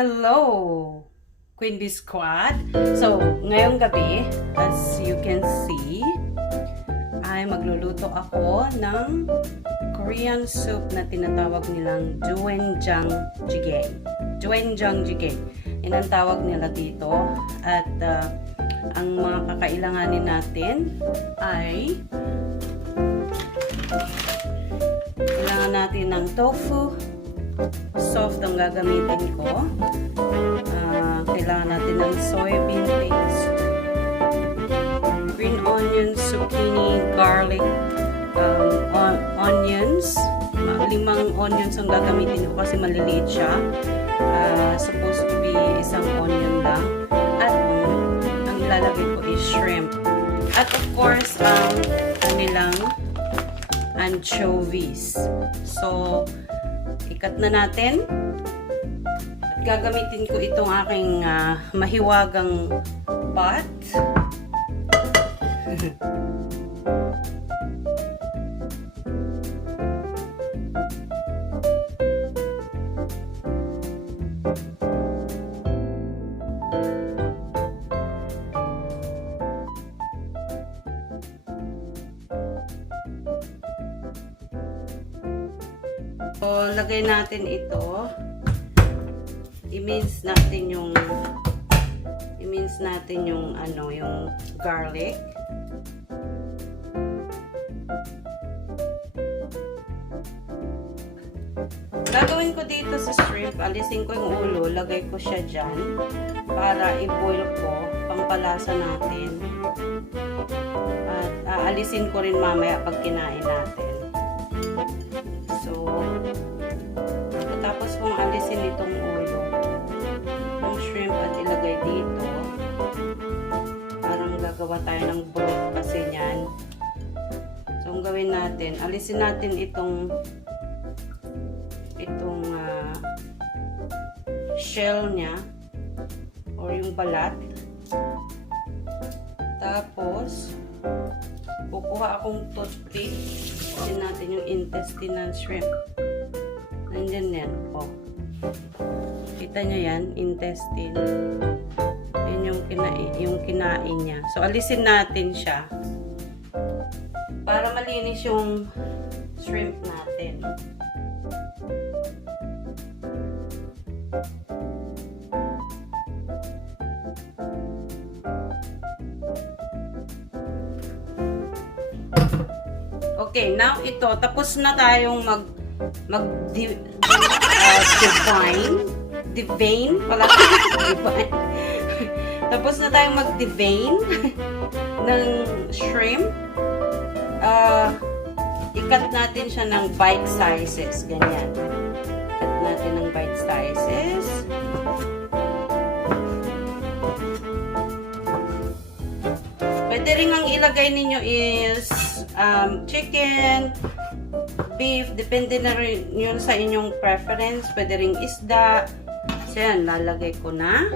Hello, Queen Bee Squad! So, ngayong gabi, as you can see, ay magluluto ako ng Korean soup na tinatawag nilang Doenjiang jigae. Doenjiang jigae. Yan ang tawag nila dito. At ang mga kakailanganin natin ay kailangan natin ng tofu. Soft ang gagamitin ko. Kailangan natin ng soybean paste, green onions, zucchini, garlic, onions. 5 onions ang gagamitin ko kasi maliliit siya. Supposed to be isang onion lang. At ang ilalagay ko is shrimp. At of course, kanilang anchovies. So, ikat na natin. At gagamitin ko itong aking mahiwagang pot. So, lagay natin ito. I-mince natin yung yung garlic. Gagawin ko dito sa shrimp, alisin ko yung ulo, lagay ko siya dyan para i-boil ko, pampalasa natin. At aalisin ko rin mamaya pag kinain natin. So, tapos kung alisin itong ulo ng shrimp at ilagay dito, parang gagawa tayo ng broth kasi niyan. So, ang gawin natin, alisin natin itong shell niya or yung balat. Tapos, kukuha akong toothpick. Alisin natin yung intestine ng shrimp. Nandyan yan. Oh. Kita nyo yan? Intestine. Yan yung kinain niya. So, alisin natin siya. Para malinis yung shrimp natin. Okay, now ito, tapos na tayong devein pala. Tapos na tayong mag-devein ng shrimp. Ikat natin siya ng bite sizes, ganyan. Ikat natin ng bite sizes. Pwede rin ang ilagay ninyo is chicken, beef, depende na rin yun sa inyong preference. Pwede ring isda. So yan, lalagay ko na.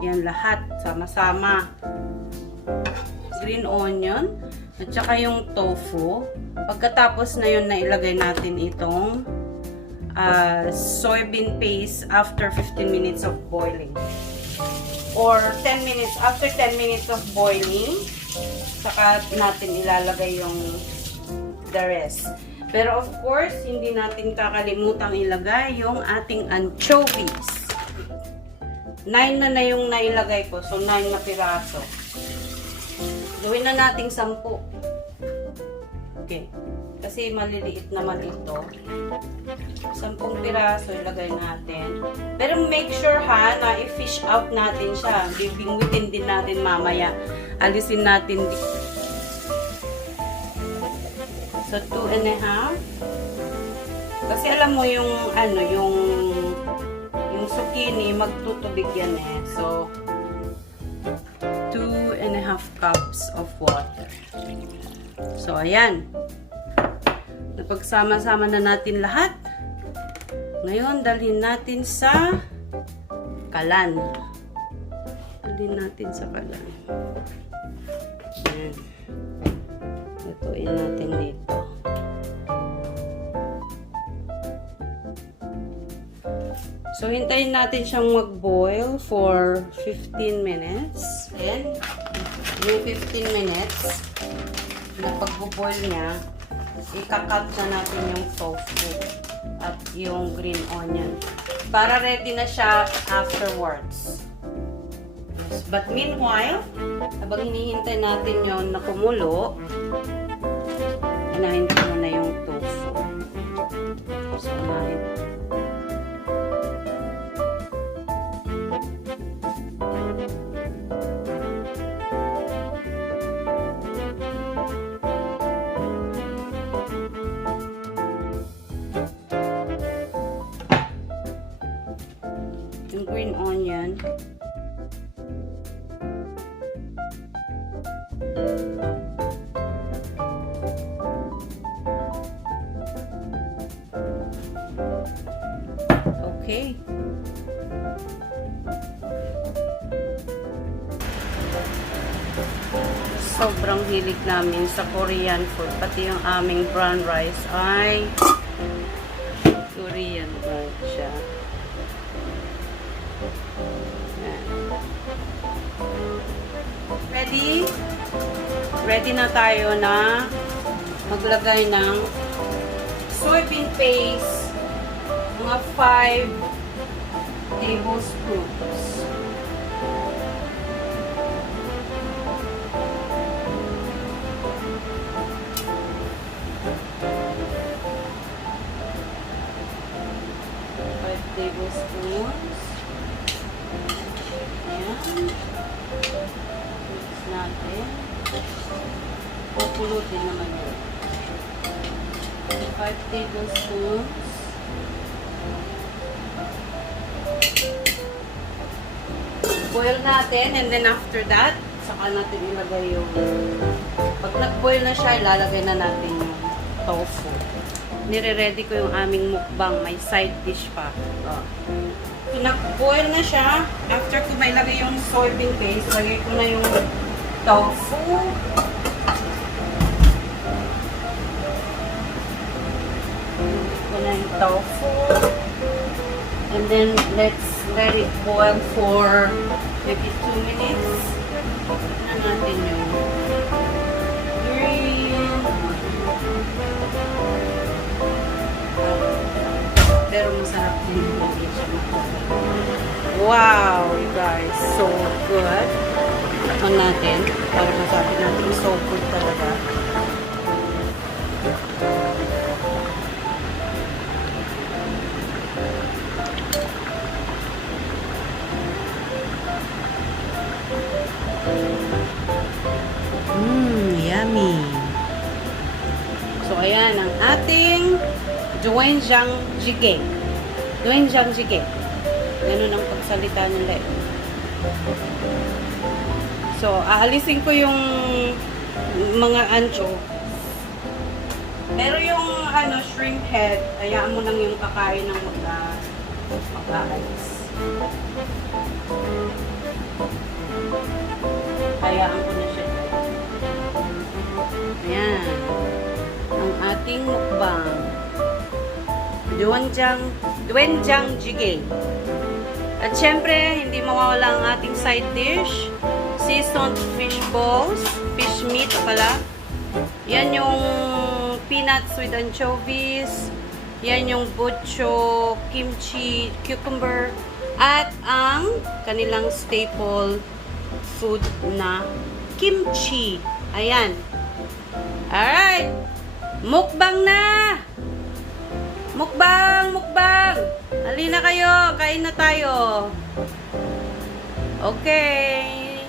Yan lahat, sama-sama. Green onion, at saka yung tofu. Pagkatapos na yun, nailagay natin itong soybean paste after 15 minutes of boiling. Or 10 minutes, after 10 minutes of boiling, saka natin ilalagay yung the rest. Pero of course, hindi natin kakalimutang ilagay yung ating anchovies. 9 na yung nailagay ko. So, 9 na piraso. Gawin na nating 10. Okay. Kasi maliliit naman ito. 10 piraso ilagay natin. Pero make sure ha, na i-fish out natin siya. Bibingwitin din natin mamaya. Alisin natin dito. So, 2.5. Kasi alam mo yung yung zucchini, magtutubig yan eh. So, 2.5 cups of water. So, ayan. Napagsama-sama na natin lahat. Ngayon, dalhin natin sa kalan. Dalhin natin sa kalan. Ayan. Lutuin natin dito. So, hintayin natin siyang mag-boil for 15 minutes. Then, yung 15 minutes na pag-boil niya, ikakat na natin yung tofu at yung green onion. Para ready na siya afterwards. Yes. But meanwhile, habang hinihintay natin yon na kumulo, unahin ko na yung tofu. So, unahin. Yung green onion. Okay. Sobrang hilig namin sa Korean food. Pati yung aming brown rice ay Korean brown siya. Ready? Ready na tayo na maglagay ng soybean paste, mga 5 tablespoons. Ayan. Mix natin. Pupulutin naman yun. 5 tablespoons. Boil natin and then after that, saka natin ilagay yung pag nag-boil na siya, ilalagay na natin yung tofu. Nire-ready ko yung aming mukbang. May side dish pa. Oh. So, nag-boil na siya. After ko mailagay yung soybean paste, lagay ko na yung tofu. Ito na yung tofu. And then, let's let it boil for maybe 2 minutes. Na natin yung green. Pero masarap din yung siya. Wow, you guys. So good. On natin. Para masabi natin so good talaga. Yummy. So ayan ang ating Doenjiang jigae. Doenjiang jigae. Ganun ang pagsalita nila eh. So, aalisin ko yung mga ancho. Pero yung shrimp head, hayaan mo lang yung kakain ng mag-aalis. Hayaan ko na siya. Ayan. Ang ating mukbang. Doenjiang jigae. At syempre, hindi mawawala ang ating side dish. Seasoned fish balls. Fish meat pala. Yan yung peanuts with anchovies. Yan yung butcho, kimchi, cucumber. At ang kanilang staple food na kimchi. Ayan. Alright. Mukbang na! Mukbang! Mukbang! Halina kayo! Kain na tayo! Okay.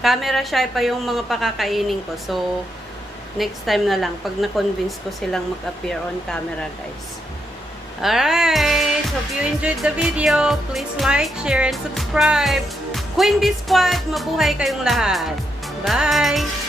Camera shy pa yung mga pakakainin ko. So, next time na lang. Pag na-convince ko silang mag-appear on camera, guys. Alright! Hope you enjoyed the video. Please like, share, and subscribe. Queen Bee Squad, mabuhay kayong lahat. Bye!